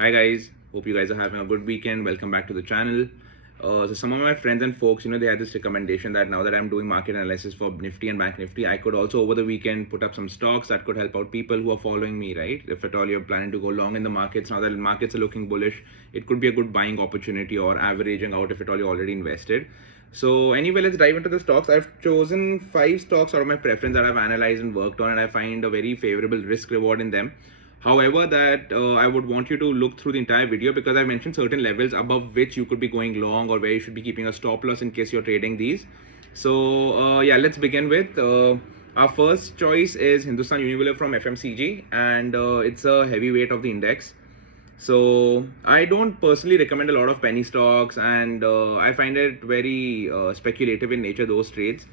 Hi guys, hope you guys are having a good weekend. Welcome back to the channel. So some of my friends and folks, they had this recommendation that now that I'm doing market analysis for Nifty and Bank Nifty, I could also over the weekend put up some stocks that could help out people who are following me, right? If at all you're planning to go long in the markets, now that the markets are looking bullish, it could be a good buying opportunity or averaging out if at all you're already invested. So anyway, let's dive into the stocks. I've chosen 5 stocks out of my preference that I've analyzed and worked on, and I find a very favorable risk reward in them. However, that I would want you to look through the entire video because I mentioned certain levels above which you could be going long or where you should be keeping a stop loss in case you're trading these. So yeah, let's begin with our first choice is Hindustan Unilever from FMCG, and it's a heavyweight of the index. So I don't personally recommend a lot of penny stocks, and I find it very speculative in nature, those trades.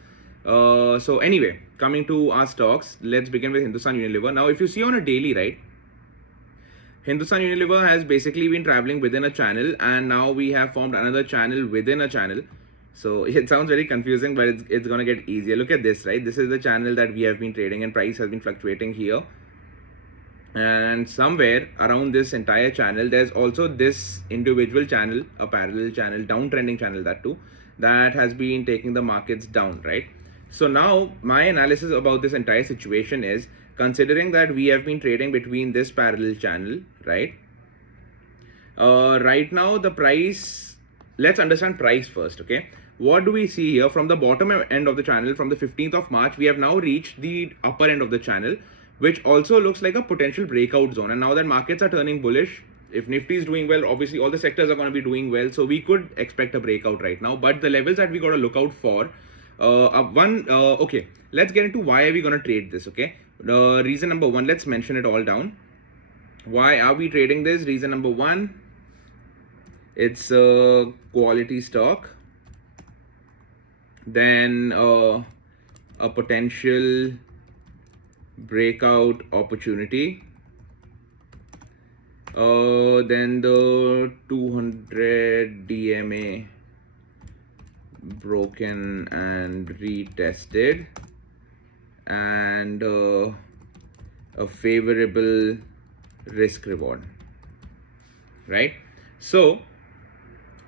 So anyway, coming to our stocks, let's begin with Hindustan Unilever. Now, if you see on a daily, right, Hindustan Unilever has basically been traveling within a channel, and now we have formed another channel within a channel. So it sounds very confusing, but it's going to get easier. Look at this, right? This is the channel that we have been trading, and price has been fluctuating here. And somewhere around this entire channel, there's also this individual channel, a parallel channel, downtrending channel, that too, that has been taking the markets down, right? So now my analysis about this entire situation is, considering that we have been trading between this parallel channel, right? Right now the price, let's understand price first, okay? What do we see here? From the bottom end of the channel, from the 15th of March, we have now reached the upper end of the channel, which also looks like a potential breakout zone. And now that markets are turning bullish, if Nifty is doing well, obviously all the sectors are going to be doing well, so we could expect a breakout right now. But the levels that we got to look out for, okay, let's get into why are we going to trade this, okay? Reason number one, let's mention it all down. Why are we trading this? Reason number one, it's a quality stock. Then a potential breakout opportunity. Then the 200 DMA broken and retested, and a favorable risk reward, right? So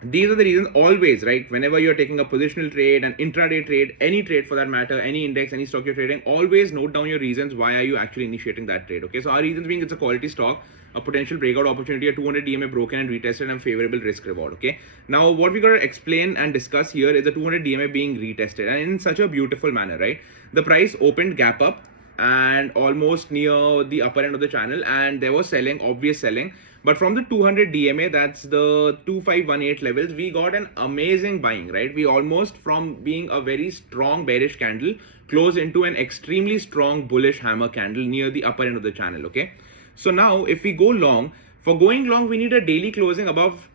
these are the reasons always, right? Whenever you're taking a positional trade, an intraday trade, any trade for that matter, any index, any stock you're trading, always note down your reasons why are you actually initiating that trade, okay? So our reasons being, it's a quality stock, a potential breakout opportunity, a 200 DMA broken and retested, and a favorable risk reward, okay? Now what we got to explain and discuss here is the 200 DMA being retested, and in such a beautiful manner, right? The price opened gap up and almost near the upper end of the channel, and there was selling, obvious selling. But from the 200 DMA, that's the 2518 levels, we got an amazing buying, right? We almost, from being a very strong bearish candle, closed into an extremely strong bullish hammer candle near the upper end of the channel, okay? So now if we go long, for going long, we need a daily closing above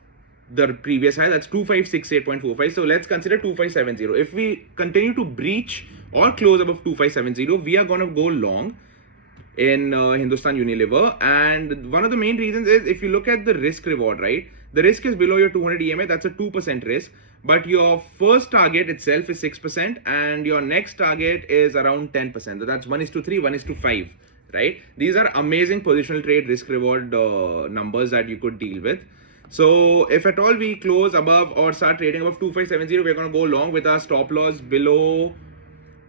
the previous high, that's 2568.45. So let's consider 2570. If we continue to breach or close above 2570, we are going to go long in Hindustan Unilever. And one of the main reasons is, if you look at the risk reward, right, the risk is below your 200 EMA, that's a 2% risk, but your first target itself is 6% and your next target is around 10%. So that's 1:3, 1:5, right? These are amazing positional trade risk reward numbers that you could deal with. So if at all we close above or start trading above 2570, we're going to go long with our stop loss below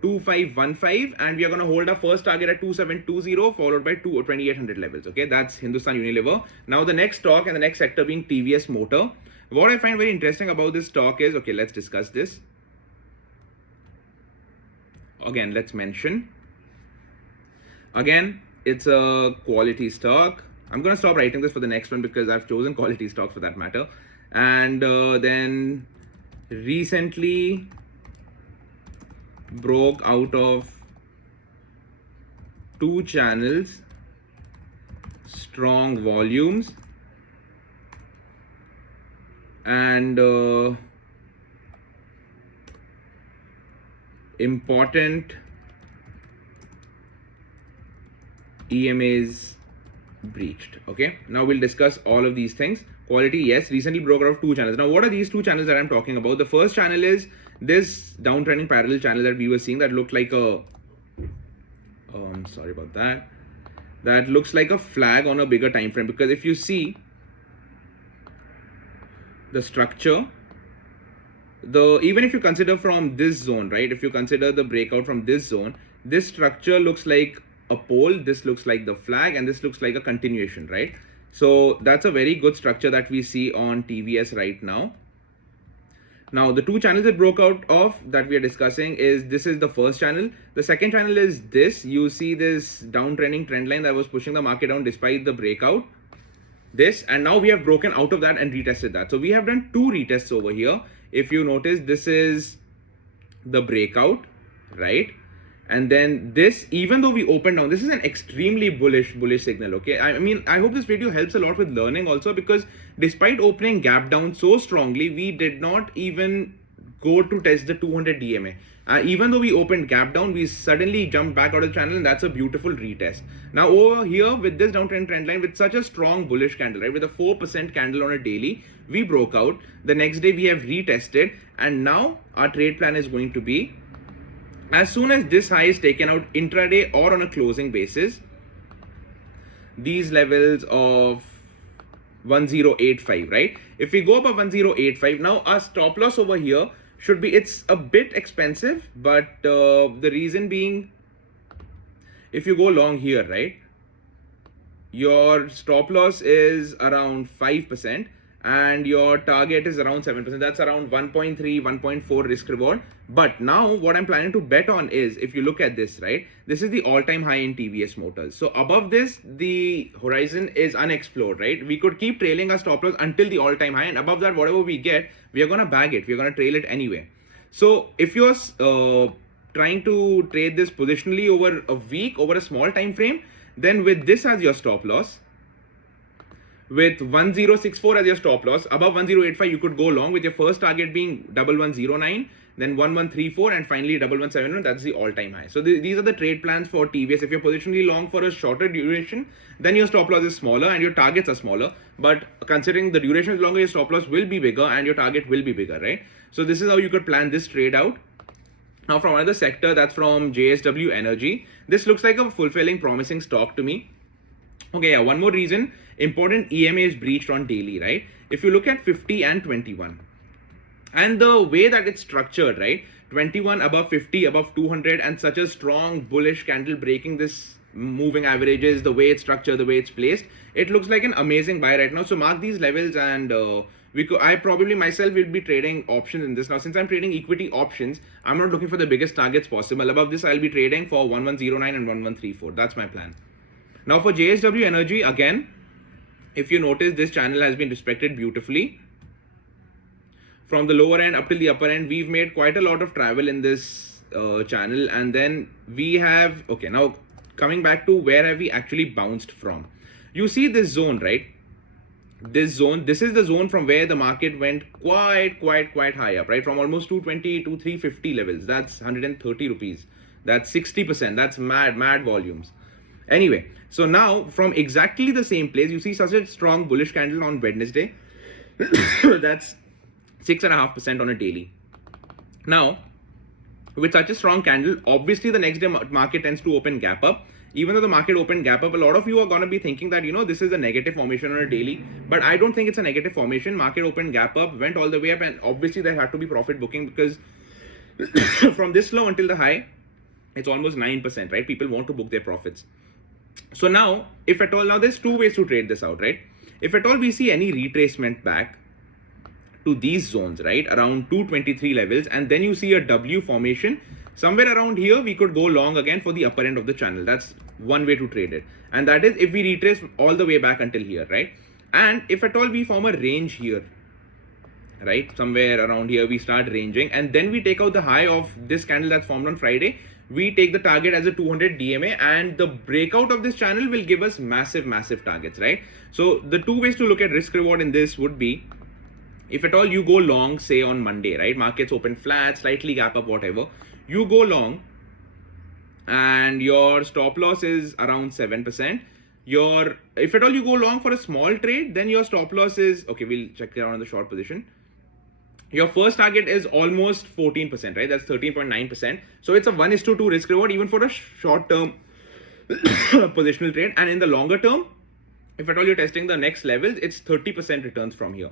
2515, and we are going to hold our first target at 2720, followed by 2800 levels, okay? That's Hindustan Unilever. Now the next stock and the next sector being TVS Motor. What I find very interesting about this stock is, okay, let's discuss this. Again, let's mention, again, it's a quality stock. I'm going to stop writing this for the next one because I've chosen quality stocks for that matter. And then recently broke out of 2 channels, strong volumes, and important EMAs breached, okay? Now we'll discuss all of these things. Quality, yes, recently broke out of 2 channels. Now what are these 2 channels that I'm talking about? The first channel is this downtrending parallel channel that we were seeing that looked like a sorry about that, that looks like a flag on a bigger time frame, because if you see the structure, even if you consider from this zone, right, if you consider the breakout from this zone, this structure looks like a pole, this looks like the flag, and this looks like a continuation, right? So that's a very good structure that we see on TVS right now. Now the two channels it broke out of that we are discussing is, this is the first channel. The second channel is this. You see this downtrending trend line that was pushing the market down despite the breakout, this, and now we have broken out of that and retested that. So we have done two retests over here. If you notice, this is the breakout, right? And then this, even though we opened down, this is an extremely bullish signal. Okay, I mean, I hope this video helps a lot with learning also, because despite opening gap down so strongly, we did not even go to test the 200 DMA. Even though we opened gap down, we suddenly jumped back out of the channel, and that's a beautiful retest. Now over here with this downtrend trend line with such a strong bullish candle, right, with a 4% candle on a daily, we broke out. The next day we have retested, and now our trade plan is going to be, as soon as this high is taken out intraday or on a closing basis, these levels of 1085, right? If we go above 1085, now our stop loss over here should be, it's a bit expensive, but the reason being, if you go long here, right, your stop loss is around 5% and your target is around 7%. That's around 1.3, 1.4 risk reward. But now what I'm planning to bet on is, if you look at this, right, this is the all-time high in TVS Motors. So above this, the horizon is unexplored, right? We could keep trailing our stop loss until the all-time high, and above that, whatever we get, we are going to bag it. We're going to trail it anyway. So if you're trying to trade this positionally over a week, over a small time frame, then with this as your stop loss, with 1064 as your stop loss, above 1085 you could go long, with your first target being 1109, then 1134, and finally 1171. That's the all-time high. So these are the trade plans for TVS. If you're positionally long for a shorter duration, then your stop loss is smaller and your targets are smaller. But considering the duration is longer, your stop loss will be bigger and your target will be bigger, right? So this is how you could plan this trade out. Now from another sector, that's from JSW Energy. This looks like a fulfilling, promising stock to me. Okay, yeah, one more reason, important EMA is breached on daily, right? If you look at 50 and 21, and the way that it's structured, right, 21 above 50, above 200, and such a strong bullish candle breaking this moving averages, the way it's structured, the way it's placed, it looks like an amazing buy right now. So mark these levels, and I probably myself will be trading options in this. Now, since I'm trading equity options, I'm not looking for the biggest targets possible. Above this, I'll be trading for 1109 and 1134. That's my plan. Now for JSW Energy, again, if you notice, this channel has been respected beautifully. From the lower end up till the upper end, we've made quite a lot of travel in this channel. And then we have, okay, now coming back to where have we actually bounced from. You see this zone, right? This zone, this is the zone from where the market went quite high up, right? From almost 220 to 350 levels. That's 130 rupees. That's 60%. That's mad volumes. Anyway, so now from exactly the same place, you see such a strong bullish candle on Wednesday. That's 6.5% on a daily. Now, with such a strong candle, obviously the next day market tends to open gap up. Even though the market opened gap up, a lot of you are going to be thinking that, you know, this is a negative formation on a daily. But I don't think it's a negative formation. Market opened gap up, went all the way up, and obviously there had to be profit booking, because from this low until the high, it's almost 9%, right? People want to book their profits. So now, if at all, now there's two ways to trade this out, right? If at all we see any retracement back to these zones, right, around 223 levels, and then you see a W formation, somewhere around here, we could go long again for the upper end of the channel. That's one way to trade it. And that is if we retrace all the way back until here, right? And if at all we form a range here, right, somewhere around here, we start ranging, and then we take out the high of this candle that's formed on Friday, we take the target as a 200 DMA, and the breakout of this channel will give us massive targets, right? So the two ways to look at risk reward in this would be, if at all you go long, say on Monday, right, markets open flat, slightly gap up, whatever, you go long and your stop loss is around 7%. If at all you go long for a small trade, then your stop loss is, okay, we'll check it out on the short position. Your first target is almost 14%, right? That's 13.9%. So it's a 1:2 risk reward even for a short term positional trade. And in the longer term, if at all you're testing the next levels, it's 30% returns from here.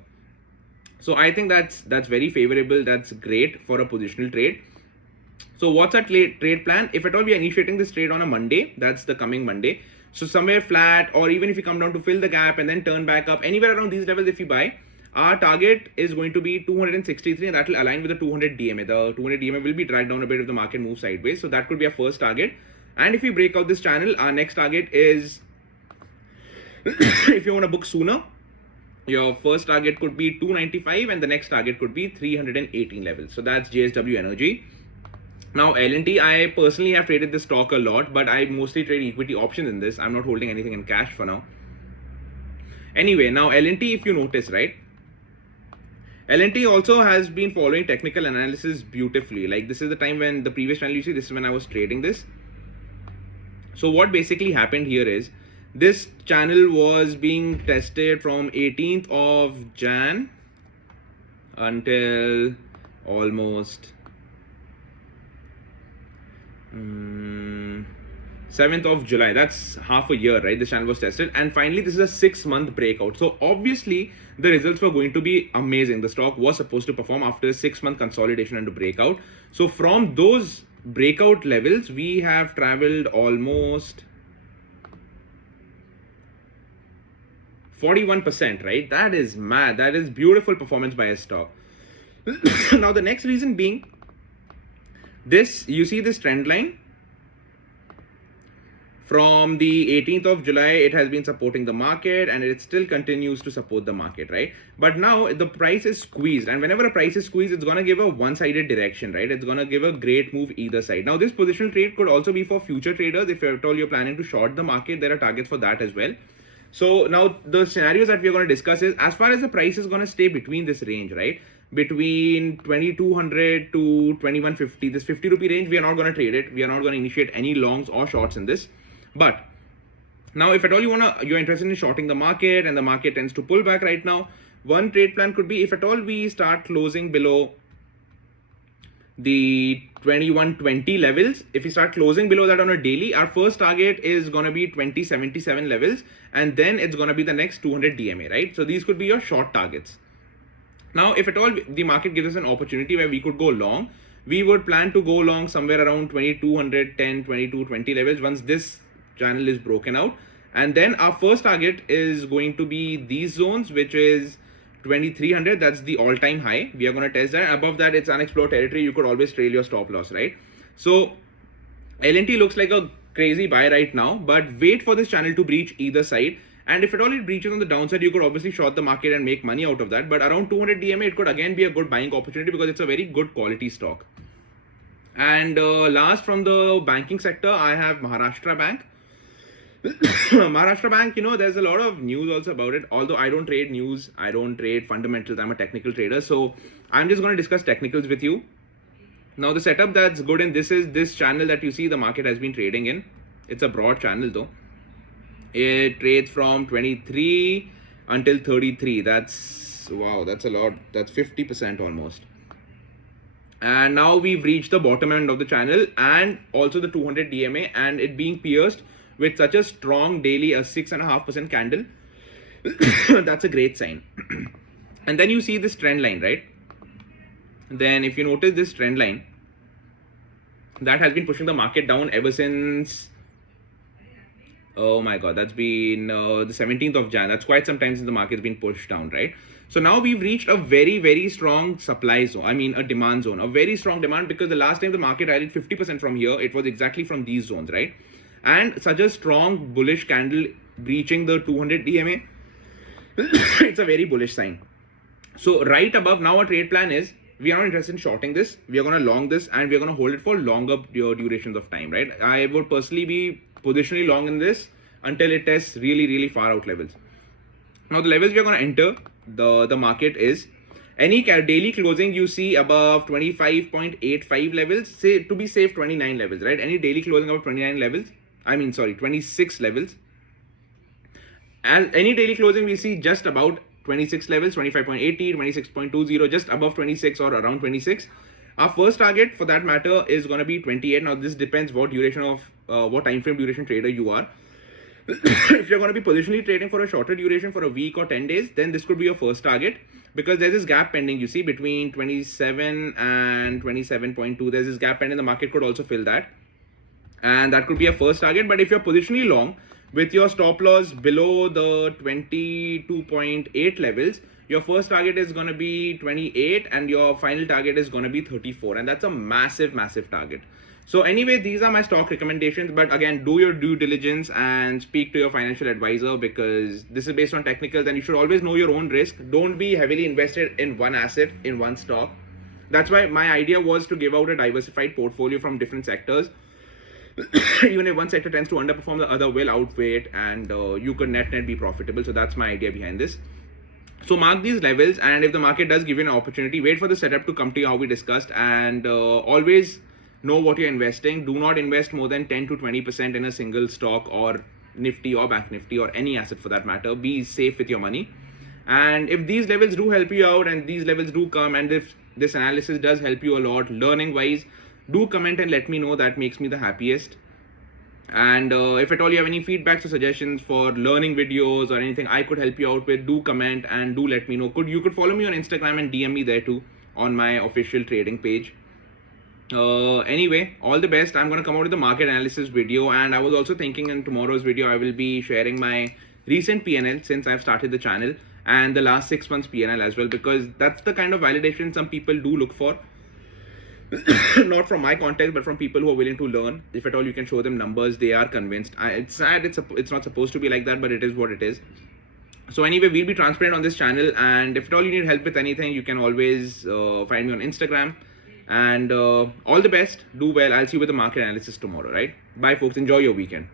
So I think that's very favorable. That's great for a positional trade. So what's our trade plan? If at all we are initiating this trade on a Monday, that's the coming Monday. So somewhere flat, or even if you come down to fill the gap and then turn back up, anywhere around these levels if you buy, our target is going to be 263, and that will align with the 200 DMA. The 200 DMA will be dragged down a bit if the market moves sideways. So that could be our first target. And if we break out this channel, our next target is, if you want to book sooner, your first target could be 295 and the next target could be 318 levels. So that's JSW Energy. Now LNT, I personally have traded this stock a lot, but I mostly trade equity options in this. I'm not holding anything in cash for now. Anyway, now LNT, if you notice, right, LNT also has been following technical analysis beautifully. Like this is the time when the previous channel you see, this is when I was trading this. So what basically happened here is, this channel was being tested from 18th of Jan until almost 7th of July. That's half a year, right? This channel was tested, and finally this is a 6-month breakout. So obviously the results were going to be amazing. The stock was supposed to perform after a 6-month consolidation and a breakout. So from those breakout levels, we have traveled almost 41%, right? That is mad. That is beautiful performance by a stock. Now the next reason being this, you see this trend line from the 18th of July, it has been supporting the market and it still continues to support the market, right? But now the price is squeezed, and whenever a price is squeezed, it's going to give a one-sided direction, right? It's going to give a great move either side. Now this positional trade could also be for future traders. If at all you're planning to short the market, there are targets for that as well. So now the scenarios that we're going to discuss is, as far as the price is going to stay between this range, right? Between 2200 to 2150, this 50 rupee range, we are not going to trade it. We are not going to initiate any longs or shorts in this. But now if at all you're interested in shorting the market and the market tends to pull back right now, one trade plan could be, if at all we start closing below the 2120 levels, if we start closing below that on a daily, our first target is going to be 2077 levels, and then it's going to be the next 200 DMA, right? So these could be your short targets. Now if at all the market gives us an opportunity where we could go long, we would plan to go long somewhere around 2210, 2220 levels once this channel is broken out. And then our first target is going to be these zones, which is 2300. That's the all-time high. We are going to test that. Above that, it's unexplored territory. You could always trail your stop loss, right? So LNT looks like a crazy buy right now, but wait for this channel to breach either side. And if at all it breaches on the downside, you could obviously short the market and make money out of that. But around 200 DMA, it could again be a good buying opportunity because it's a very good quality stock. And last, from the banking sector, I have Maharashtra Bank. Maharashtra Bank, there's a lot of news also about it. Although I don't trade news, I don't trade fundamentals, I'm a technical trader. So I'm just going to discuss technicals with you. Now the setup that's good in this is this channel that you see the market has been trading in. It's a broad channel though. It trades from 23 until 33. That's, wow, that's a lot. That's 50% almost. And now we've reached the bottom end of the channel and also the 200 DMA, and it being pierced with such a strong daily, a 6.5% candle. That's a great sign. And then you see this trend line, right? Then if you notice this trend line, that has been pushing the market down ever since, oh my god, that's been the 17th of Jan. That's quite some time since the market's been pushed down, right? So now we've reached a very, very strong supply zone. I mean, a demand zone, a very strong demand, because the last time the market rallied 50% from here, it was exactly from these zones, right? And such a strong bullish candle breaching the 200 DMA, it's a very bullish sign. So right above, now our trade plan is, we are not interested in shorting this. We are going to long this and we are going to hold it for longer durations of time, right? I would personally be positionally long in this until it tests really, really far out levels. Now the levels we are going to enter the market is, any daily closing you see above 25.85 levels, say to be safe 29 levels, right? Any daily closing above 29 levels, 26 levels. And any daily closing we see just about 26 levels, 25.80, 26.20, just above 26 or around 26. Our first target for that matter is going to be 28. Now this depends what duration of, what time frame duration trader you are. If you're going to be positionally trading for a shorter duration for a week or 10 days, then this could be your first target, because there's this gap pending, you see, between 27 and 27.2. There's this gap pending. The market could also fill that, and that could be a first target. But if you're positionally long with your stop loss below the 22.8 levels, your first target is going to be 28 and your final target is going to be 34, and that's a massive target. So anyway, these are my stock recommendations, but again, do your due diligence and speak to your financial advisor, because this is based on technicals and you should always know your own risk. Don't be heavily invested in one asset, in one stock. That's why my idea was to give out a diversified portfolio from different sectors. Even if one sector tends to underperform, the other will outweigh it, and you could net be profitable. So that's my idea behind this. So mark these levels, and if the market does give you an opportunity, wait for the setup to come to you how we discussed, and always know what you're investing. Do not invest more than 10 to 20% in a single stock or Nifty or Bank Nifty or any asset for that matter. Be safe with your money. And if these levels do help you out and these levels do come, and if this analysis does help you a lot learning wise, do comment and let me know. That makes me the happiest. And if at all you have any feedbacks or suggestions for learning videos or anything I could help you out with, do comment and do let me know. You could follow me on Instagram and DM me there too on my official trading page. Anyway, all the best. I'm going to come out with the market analysis video, and I was also thinking in tomorrow's video I will be sharing my recent P&L since I've started the channel, and the last 6 months P&L as well, because that's the kind of validation some people do look for. Not from my context, but from people who are willing to learn. If at all you can show them numbers, they are convinced. It's sad, it's not supposed to be like that, but it is what it is. So anyway, we'll be transparent on this channel, and if at all you need help with anything, you can always find me on Instagram. And all the best. Do well. I'll see you with the market analysis tomorrow, right? Bye folks. Enjoy your weekend.